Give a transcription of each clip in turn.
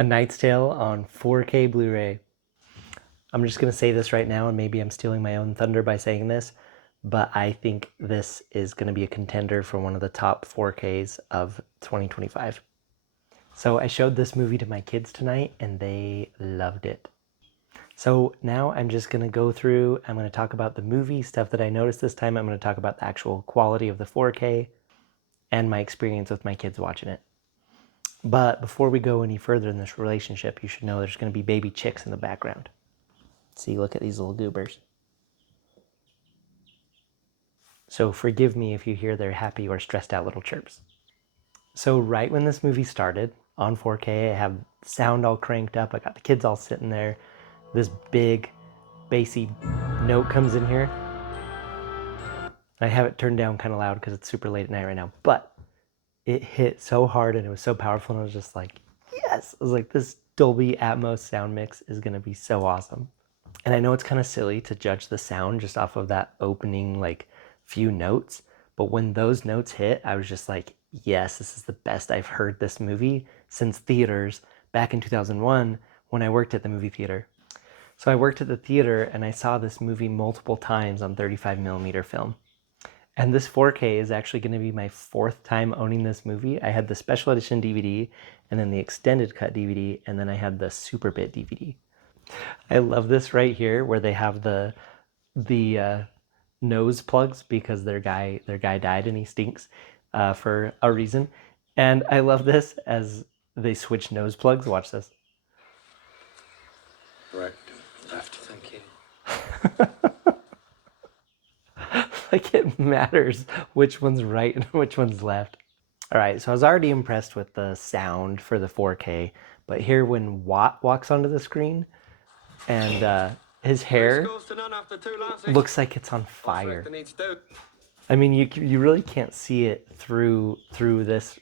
A Knight's Tale on 4K Blu-ray. I'm just going to say this right now, and maybe I'm stealing my own thunder by saying this, but I think this is going to be a contender for one of the top 4Ks of 2025. So I showed this movie to my kids tonight, and they loved it. So now I'm just going to go through, I'm going to talk about the movie, stuff that I noticed this time. I'm going to talk about the actual quality of the 4K and my experience with my kids watching it. But before we go any further in this relationship, you should know there's going to be baby chicks in the background. See, look at these little goobers. So forgive me if you hear their happy or stressed out little chirps. So right when this movie started on 4K, I have sound all cranked up. I got the kids all sitting there. This big bassy note comes in here. I have it turned down kind of loud because it's super late at night right now, but it hit so hard and it was so powerful, and I was just like, yes! I was like, this Dolby Atmos sound mix is going to be so awesome. And I know it's kind of silly to judge the sound just off of that opening like few notes, but when those notes hit, I was just like, yes, this is the best I've heard this movie since theaters back in 2001 when I worked at the movie theater. So I worked at the theater and I saw this movie multiple times on 35mm film. And this 4K is actually going to be my 4th time owning this movie. I had the special edition DVD, and then the extended cut DVD, and then I had the super bit DVD. I love this right here where they have the nose plugs because their guy died and he stinks for a reason. And I love this as they switch nose plugs. Watch this. Right, left, thank you. Like it matters which one's right and which one's left. All right, so I was already impressed with the sound for the 4K, but here when Watt walks onto the screen and his hair looks like it's on fire. I mean, you really can't see it through this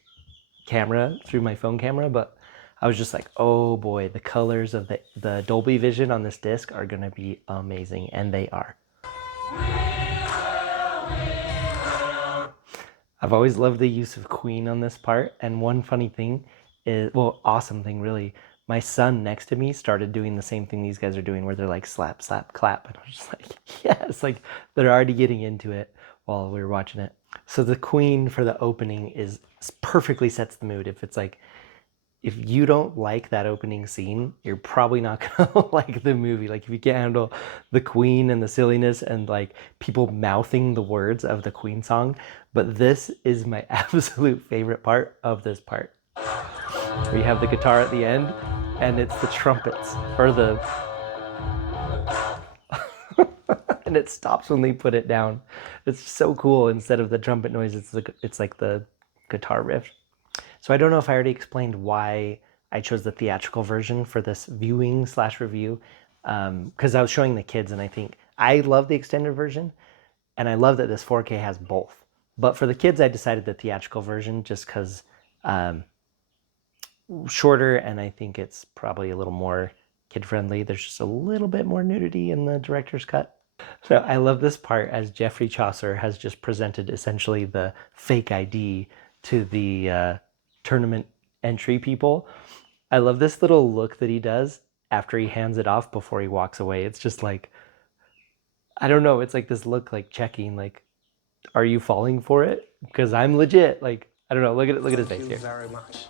camera, through my phone camera, but I was just like, oh boy, the colors of the Dolby Vision on this disc are gonna be amazing, and they are. I've always loved the use of Queen on this part, and one funny thing is, well, awesome thing really, my son next to me started doing the same thing these guys are doing where they're like slap, slap, clap, and I was just like, yes, like they're already getting into it while we were watching it. So the Queen for the opening is perfectly sets the mood. If it's like, if you don't like that opening scene, you're probably not gonna like the movie. Like if you can't handle the Queen and the silliness and like people mouthing the words of the Queen song, but this is my absolute favorite part of this part. We have the guitar at the end, and it's the trumpets, or the and it stops when they put it down. It's so cool. Instead of the trumpet noise, it's like the guitar riff. So I don't know if I already explained why I chose the theatrical version for this viewing / review, because I was showing the kids, and I think I love the extended version, and I love that this 4K has both. But for the kids, I decided the theatrical version just because shorter, and I think it's probably a little more kid-friendly. There's just a little bit more nudity in the director's cut. So I love this part as Geoffrey Chaucer has just presented essentially the fake ID to the tournament entry people. I love this little look that he does after he hands it off before he walks away. It's just like, I don't know, it's like this look like checking, like, are you falling for it? Because I'm legit. Like, I don't know, look at his face here. Thank you very much.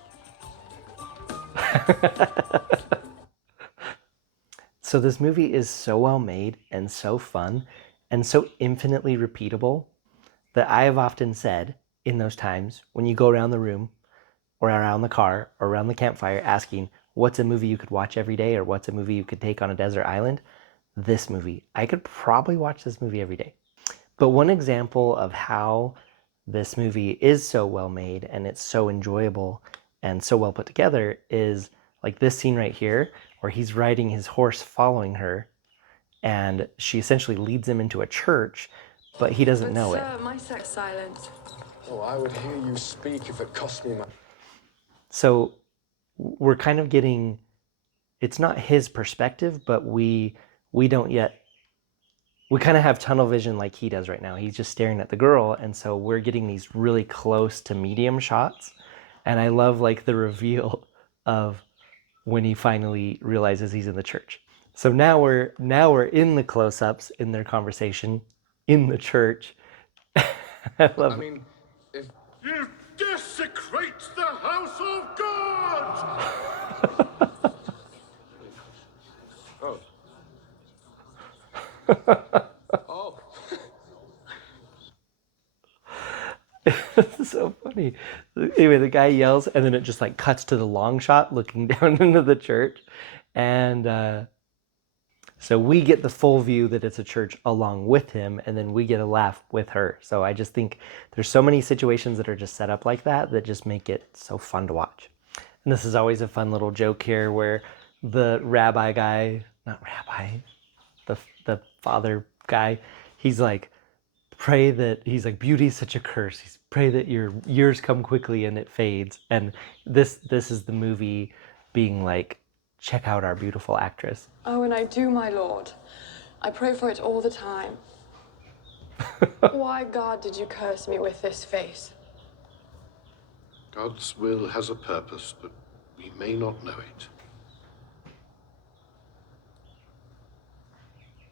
So this movie is so well made and so fun and so infinitely repeatable that I have often said in those times when you go around the room or around the car or around the campfire asking what's a movie you could watch every day or what's a movie you could take on a desert island, this movie. I could probably watch this movie every day. But one example of how this movie is so well made and it's so enjoyable and so well put together is like this scene right here where he's riding his horse following her, and she essentially leads him into a church, but he doesn't know it. My sex silent. Oh, I would hear you speak if it cost me my... So we're kind of getting, it's not his perspective, but we don't yet, we kind of have tunnel vision like he does right now. He's just staring at the girl, and so we're getting these really close to medium shots. And I love like the reveal of when he finally realizes he's in the church. So now we're in the close-ups in their conversation in the church. I love I mean, if You desecrate the house of God! oh. Oh. It's so funny. Anyway, the guy yells, and then it just like cuts to the long shot looking down into the church. And so we get the full view that it's a church along with him, and then we get a laugh with her. So I just think there's so many situations that are just set up like that that just make it so fun to watch. And this is always a fun little joke here where the rabbi guy, not rabbi, the father guy, he's like, pray that, he's like, beauty's such a curse. He's pray that your years come quickly and it fades. And this is the movie being like, check out our beautiful actress. Oh, and I do, my lord. I pray for it all the time. Why, God, did you curse me with this face? God's will has a purpose, but we may not know it.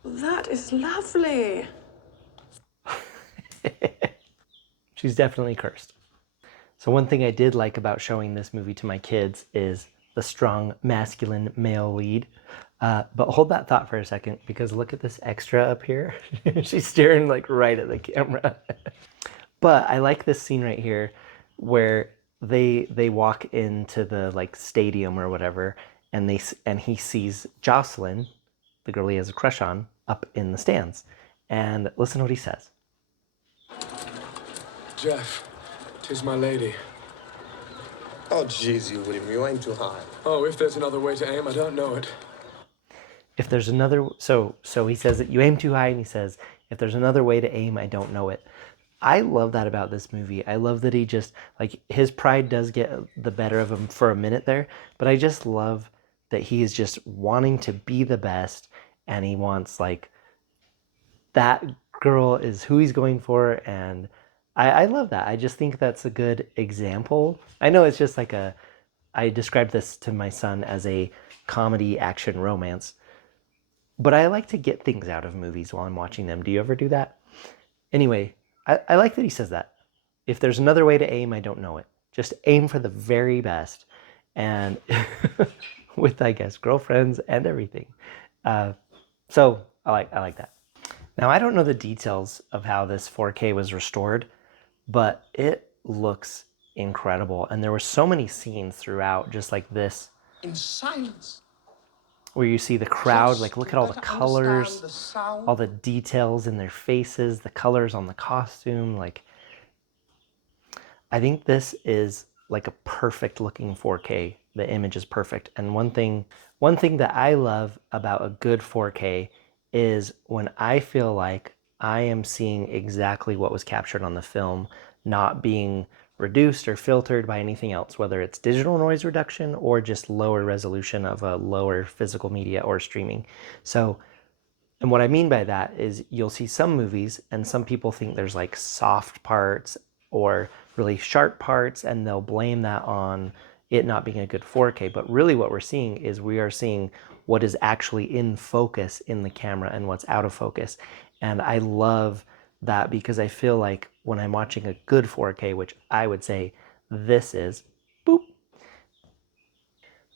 That is lovely. She's definitely cursed. So one thing I did like about showing this movie to my kids is the strong masculine male lead. But hold that thought for a second, because look at this extra up here. She's staring like right at the camera. But I like this scene right here where they walk into the like stadium or whatever, and he sees Jocelyn, the girl he has a crush on, up in the stands. And listen to what he says. Jeff, 'tis my lady. Oh, jeez, you William, you aim too high. Oh, if there's another way to aim, I don't know it. If there's another, so he says that you aim too high, and he says, if there's another way to aim, I don't know it. I love that about this movie. I love that he just, like, his pride does get the better of him for a minute there, but I just love that he is just wanting to be the best, and he wants, like, that girl is who he's going for, and I love that. I just think that's a good example. I know it's just like I described this to my son as a comedy action romance, but I like to get things out of movies while I'm watching them. Do you ever do that? Anyway, I like that he says that. If there's another way to aim, I don't know it. Just aim for the very best. And with, I guess, girlfriends and everything. So I like that. Now, I don't know the details of how this 4K was restored, but it looks incredible. And there were so many scenes throughout, just like this. In silence. Where you see the crowd, like look at all the colors, all the details in their faces, the colors on the costume. Like, I think this is like a perfect looking 4K. The image is perfect. And one thing that I love about a good 4K is when I feel like I am seeing exactly what was captured on the film, not being reduced or filtered by anything else, whether it's digital noise reduction or just lower resolution of a lower physical media or streaming. So, and what I mean by that is you'll see some movies and some people think there's like soft parts or really sharp parts, and they'll blame that on it not being a good 4K. But really what we're seeing is we are seeing what is actually in focus in the camera and what's out of focus. And I love that, because I feel like when I'm watching a good 4K, which I would say this is, boop,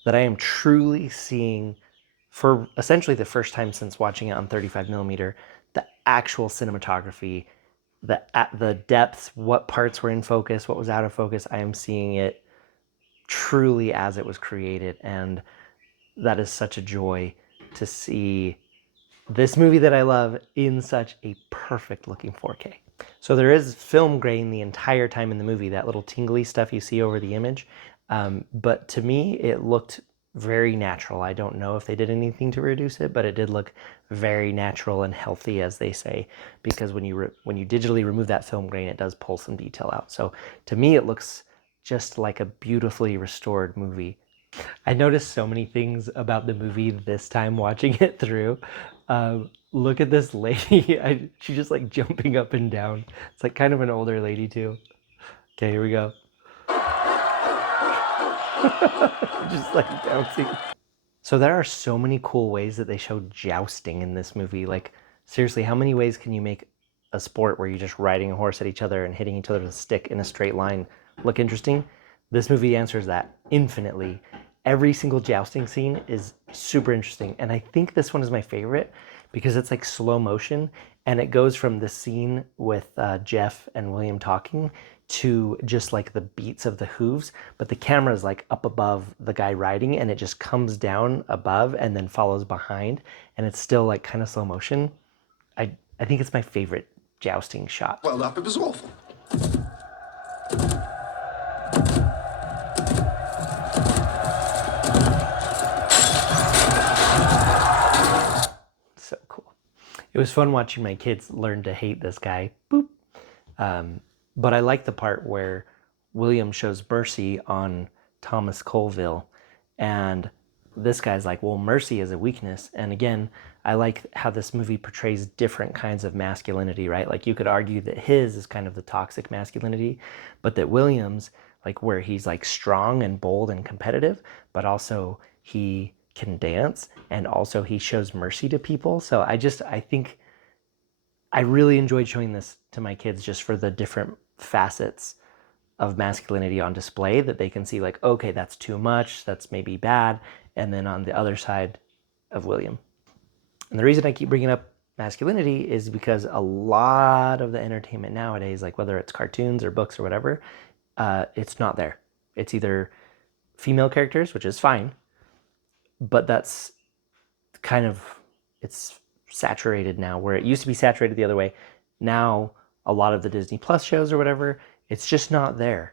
that I am truly seeing, for essentially the first time since watching it on 35mm, the actual cinematography, the depths, what parts were in focus, what was out of focus. I am seeing it truly as it was created, and that is such a joy to see this movie that I love in such a perfect looking 4K. So there is film grain the entire time in the movie, that little tingly stuff you see over the image. But to me, it looked very natural. I don't know if they did anything to reduce it, but it did look very natural and healthy, as they say, because when you digitally remove that film grain, it does pull some detail out. So to me, it looks just like a beautifully restored movie. I noticed so many things about the movie this time watching it through. Look at this lady. She's just like jumping up and down. It's like kind of an older lady too. Okay, here we go. Just like bouncing. So there are so many cool ways that they show jousting in this movie. Like, seriously, how many ways can you make a sport where you're just riding a horse at each other and hitting each other with a stick in a straight line look interesting? This movie answers that infinitely. Every single jousting scene is super interesting. And I think this one is my favorite because it's like slow motion, and it goes from the scene with Jeff and William talking to just like the beats of the hooves, but the camera is like up above the guy riding, and it just comes down above and then follows behind, and it's still like kind of slow motion. I think it's my favorite jousting shot. Well, that bit was awful. So cool. It was fun watching my kids learn to hate this guy. Boop. But I like the part where William shows mercy on Thomas Colville, and this guy's like, well, mercy is a weakness. And again, I like how this movie portrays different kinds of masculinity, right? Like, you could argue that his is kind of the toxic masculinity, but that William's, like, where he's like strong and bold and competitive, but also he can dance, and also he shows mercy to people. So I think I really enjoyed showing this to my kids just for the different facets of masculinity on display that they can see, like, okay, that's too much, that's maybe bad, and then on the other side of William. And the reason I keep bringing up masculinity is because a lot of the entertainment nowadays, like whether it's cartoons or books or whatever, it's not there. It's either female characters, which is fine, but that's kind of, it's saturated now, where it used to be saturated the other way. Now, a lot of the Disney Plus shows or whatever, it's just not there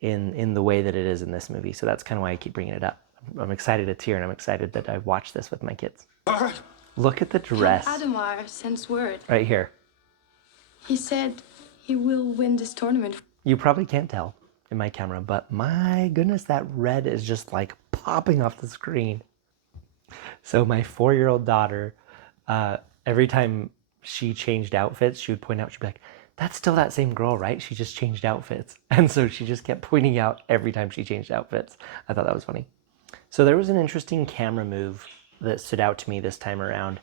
in the way that it is in this movie. So that's kind of why I keep bringing it up. I'm excited it's here, and I'm excited that I watched this with my kids. All right. Look at the dress Adamar sends word. right here. He said he will win this tournament. You probably can't tell in my camera, but my goodness, that red is just like popping off the screen. So my 4-year-old daughter, every time she changed outfits, she would point out, she'd be like, that's still that same girl, right? She just changed outfits. And so she just kept pointing out every time she changed outfits. I thought that was funny. So there was an interesting camera move that stood out to me this time around,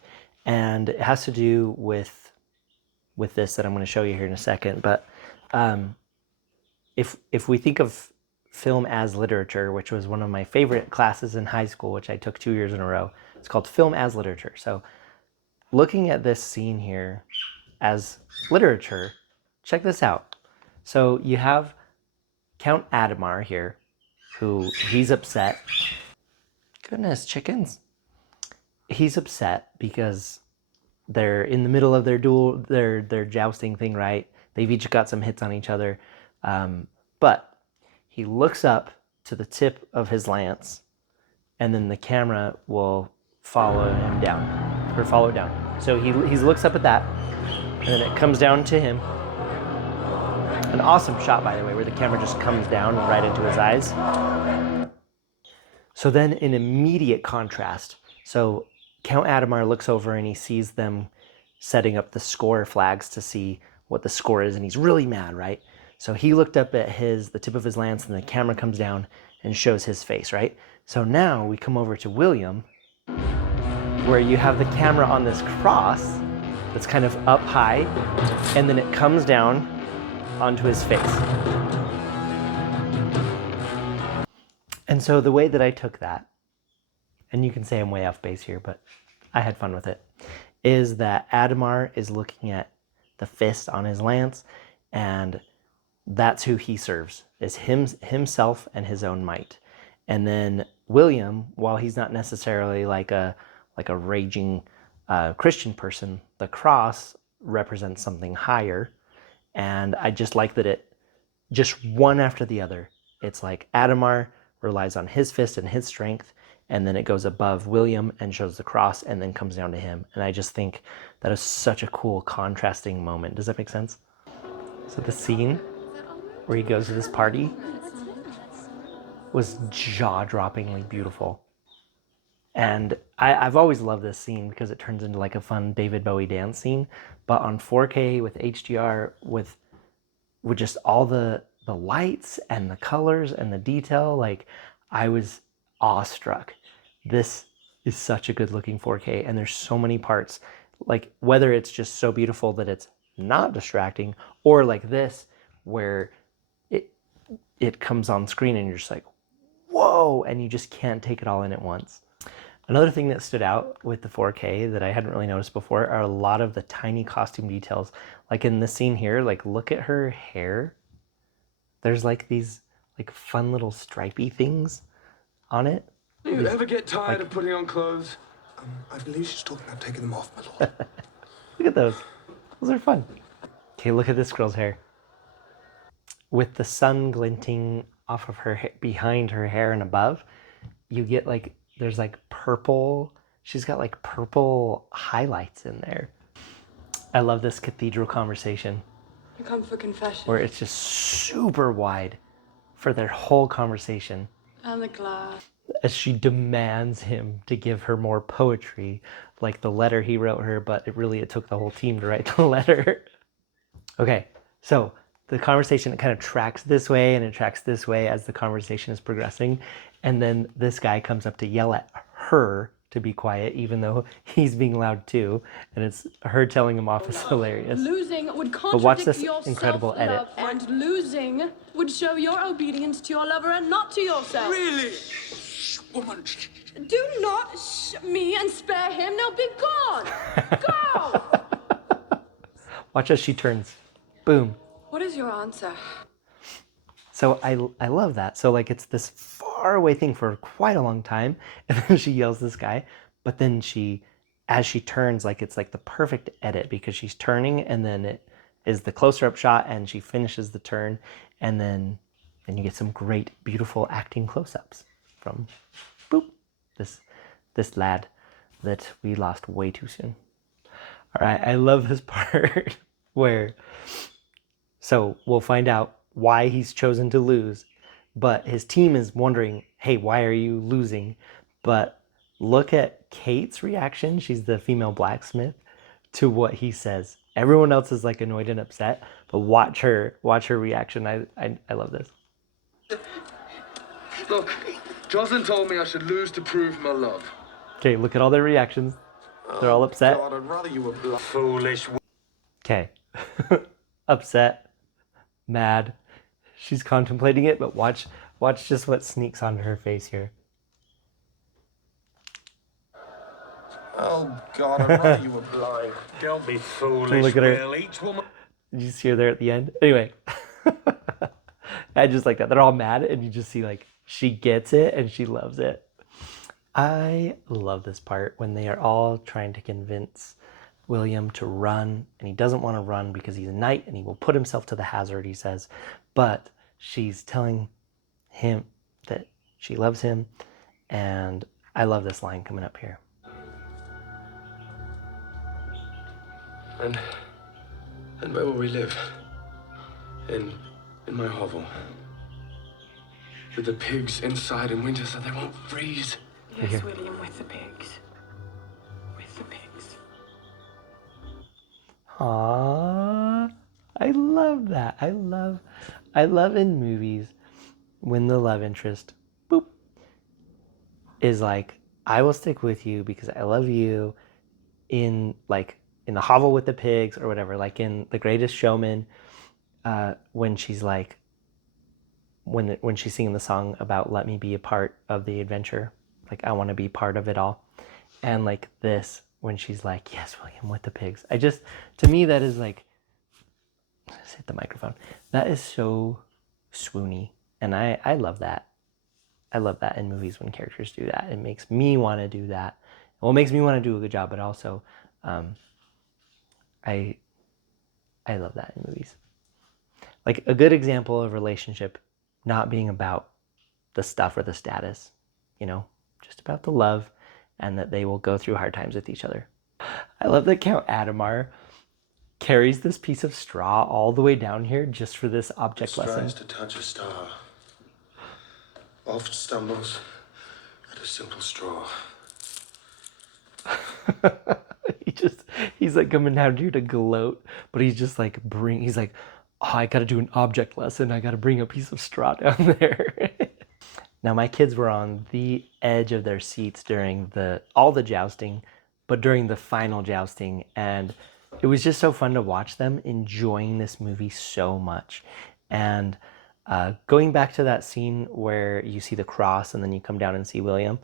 and it has to do with this that I'm going to show you here in a second. But if we think of film as literature, which was one of my favorite classes in high school, which I took 2 years in a row, it's called film as literature. So looking at this scene here as literature, check this out. So you have Count Adamar here, who he's upset. Goodness, chickens. He's upset because they're in the middle of their duel, their jousting thing, right? They've each got some hits on each other. But he looks up to the tip of his lance, and then the camera will follow him down, or follow down. So he looks up at that, and then it comes down to him. An awesome shot, by the way, where the camera just comes down right into his eyes. So then in immediate contrast, so Count Adamar looks over and he sees them setting up the score flags to see what the score is, and he's really mad, right? So he looked up at the tip of his lance, and the camera comes down and shows his face, right? So now we come over to William, where you have the camera on this cross that's kind of up high, and then it comes down onto his face. And so the way that I took that, and you can say I'm way off base here, but I had fun with it, is that Adamar is looking at the fist on his lance, and that's who he serves, is himself and his own might. And then William, while he's not necessarily like a raging Christian person, the cross represents something higher. And I just like that it just one after the other. It's like Adamar relies on his fist and his strength, and then it goes above William and shows the cross, and then comes down to him. And I just think that is such a cool contrasting moment. Does that make sense? So the scene where he goes to this party was jaw-droppingly beautiful. And I've always loved this scene because it turns into like a fun David Bowie dance scene. But on 4K with HDR, with just all the lights and the colors and the detail, like, I was awestruck. This is such a good looking 4K, and there's so many parts, like whether it's just so beautiful that it's not distracting, or like this where it comes on screen and you're just like, whoa, and you just can't take it all in at once. Another thing that stood out with the 4K that I hadn't really noticed before are a lot of the tiny costume details. Like in this scene here, like look at her hair. There's like these like fun little stripy things on it. Do you ever get tired like- of putting on clothes? I believe she's talking about taking them off, my lord. Look at those. Those are fun. Okay, look at this girl's hair. With the sun glinting off of her behind her hair and above, you get like, there's like purple, she's got like purple highlights in there. I love this cathedral conversation You come for confession. where it's just super wide for their whole conversation And the glass. as she demands him to give her more poetry, like the letter he wrote her, but it took the whole team to write the letter. Okay, so the conversation, it kind of tracks this way and it tracks this way as the conversation is progressing. And then this guy comes up to yell at her to be quiet, even though he's being loud too. And it's her telling him off. It's hilarious. Losing would But watch contradict this your incredible edit. self-love, and losing would show your obedience to your lover and not to yourself. Really? Woman. Do not me and spare him. Now be gone. Go. Watch as she turns. Boom. What is your answer? So I love that. So like it's this far away thing for quite a long time, and then she yells this guy, but then as she turns, like it's like the perfect edit because she's turning and then it is the closer up shot and she finishes the turn, and then you get some great beautiful acting close-ups from boop this lad that we lost way too soon. All right, I love this part where, so we'll find out why he's chosen to lose, but his team is wondering, hey, why are you losing? But look at Kate's reaction. She's the female blacksmith to what he says. Everyone else is like annoyed and upset, but watch her reaction. I love this. Look, Jocelyn told me I should lose to prove my love. Okay, look at all their reactions. They're all upset. God, I'd rather you were Foolish. Okay. Upset, mad. She's contemplating it, but watch just what sneaks onto her face here. Oh, God, I'd rather you were blind. Don't be foolish, Look at her. Will. Each woman... Did you see her there at the end? Anyway. I just like that. They're all mad and you just see like she gets it and she loves it. I love this part when they are all trying to convince William to run, and he doesn't want to run because he's a knight and he will put himself to the hazard, he says. But she's telling him that she loves him, and I love this line coming up here. And where will we live? In my hovel. With the pigs inside in winter so they won't freeze. Yes, William, with the pigs. With the pigs. Aww, I love that. I love in movies when the love interest, boop, is like, I will stick with you because I love you, in the hovel with the pigs or whatever, like in The Greatest Showman, when she's like, when she's singing the song about let me be a part of the adventure, like I want to be part of it all. And like this, when she's like, yes, William, with the pigs. To me, that is like, let's hit the microphone. That is so swoony. And I love that. I love that in movies when characters do that. It makes me want to do that. Well, it makes me want to do a good job, but also, I love that in movies. Like a good example of relationship not being about the stuff or the status, just about the love, and that they will go through hard times with each other. I love that Count Adhemar carries this piece of straw all the way down here just for this object lesson. Tries to touch a star. Oft stumbles at a simple straw. He's like coming down here to gloat, but he's just like he's like, oh, I gotta do an object lesson. I gotta bring a piece of straw down there. Now my kids were on the edge of their seats during all the jousting, but during the final jousting, and it was just so fun to watch them enjoying this movie so much. And going back to that scene where you see the cross and then you come down and see William,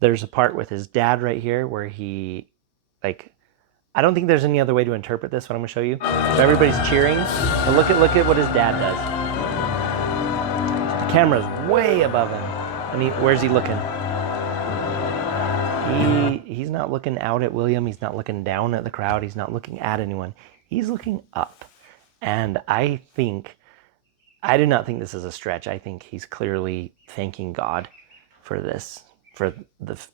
there's a part with his dad right here where he, like, I don't think there's any other way to interpret this, what I'm going to show you. So everybody's cheering, and look at what his dad does. The camera's way above him. I mean, where's he looking? He's not looking out at William. He's not looking down at the crowd. He's not looking at anyone. He's looking up. And I do not think this is a stretch. I think he's clearly thanking God for this,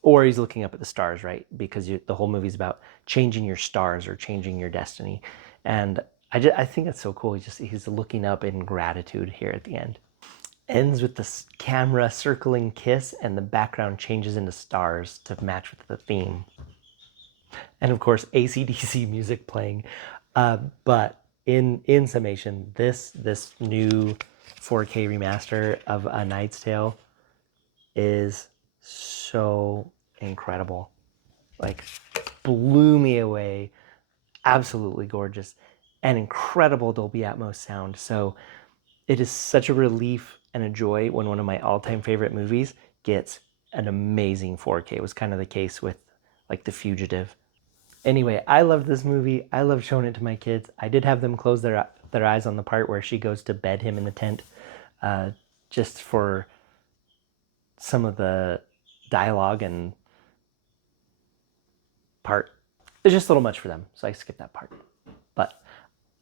or he's looking up at the stars, right? Because the whole movie's about changing your stars or changing your destiny. And I think it's so cool. He's looking up in gratitude here at the end. Ends with the camera circling kiss, and the background changes into stars to match with the theme. And of course, AC/DC music playing. But in summation, this new 4K remaster of A Knight's Tale is so incredible. Like, blew me away. Absolutely gorgeous. And incredible Dolby Atmos sound. So it is such a relief and a joy when one of my all-time favorite movies gets an amazing 4K. It was kind of the case with, like, The Fugitive. Anyway, I loved this movie. I loved showing it to my kids. I did have them close their eyes on the part where she goes to bed him in the tent, just for some of the dialogue and part. It's just a little much for them, so I skipped that part. But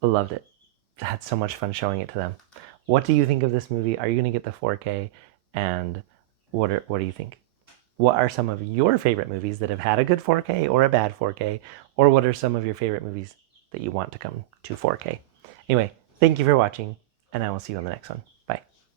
I loved it. I had so much fun showing it to them. What do you think of this movie? Are you going to get the 4K? And what do you think? What are some of your favorite movies that have had a good 4K or a bad 4K? Or what are some of your favorite movies that you want to come to 4K? Anyway, thank you for watching, and I will see you on the next one.